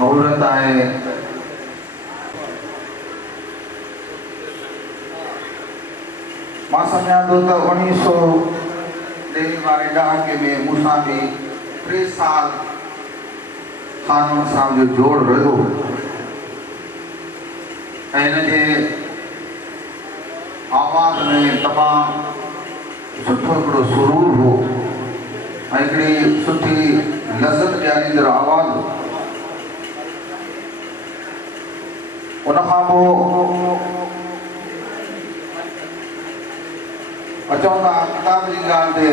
मुहूर्त है। मां समझा तो 1990 वारे डहाके में मूंसां भी 3 साल क़ानून सां जो जोड़ रहियो ऐं हिनजे आवाज़ में तमामु सुठो हिकिड़ो सुरूर हो ऐं हिकिड़ी सुठी लज़त ॾियारींदड़ आवाज़। उनखां पोइ अचूं था किताब जी ॻाल्हि ते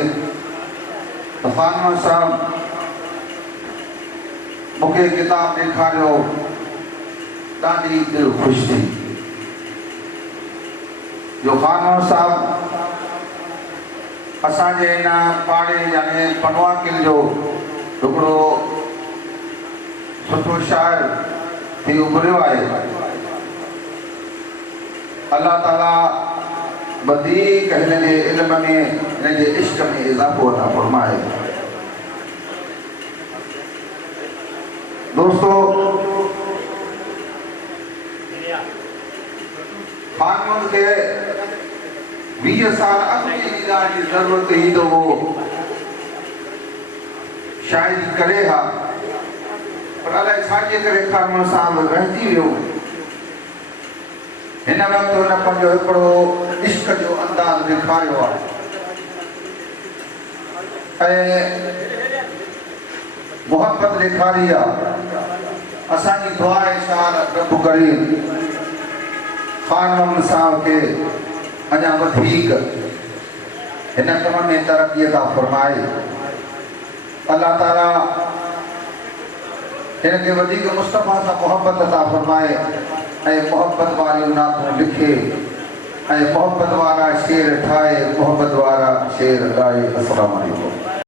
त ख़ानमल साहब मूंखे किताब ॾेखारियो, ॾाढी दिलि ख़ुशि थी जो ख़ानमल साहब असांजे हिन पाड़े यानी पनवाकिल जो हिकिड़ो सुठो शाइर थी उभरियो आहे। अल्लाह ताला वधीक हिन जे इल्म में हिन जे इश्क में इज़ाफ़ो अता फ़रमाए। दोस्तों, ख़ानमल के 20 साल अॻु जी ॻाल्हि जी ज़रूरत ई त हो शायरी करे हा, पर अलाए छाजे करे ख़ानमल साहब रहिजी वियो। हिन वक़्तु हुन पंहिंजो हिकिड़ो इश्क जो अंदाज़ ॾेखारियो आहे ऐं मोहब्बत ॾेखारी आहे। असांजी दुआ आहे शार रब करीम ख़ानमल साहब खे अञा वधीक हिन कम में तरक़ी अता फ़रमाए। अल्लाह ताला हिन खे वधीक मुस्तफ़ा सां मोहब्बत अता फ़रमाए ऐं मोहब्बत वारियूं नातूं लिखे ऐं मोहब्बत वारा शेर ठाहे, मोहब्बत वारा शेर ॻाए। अस्सलामु अलैकुम।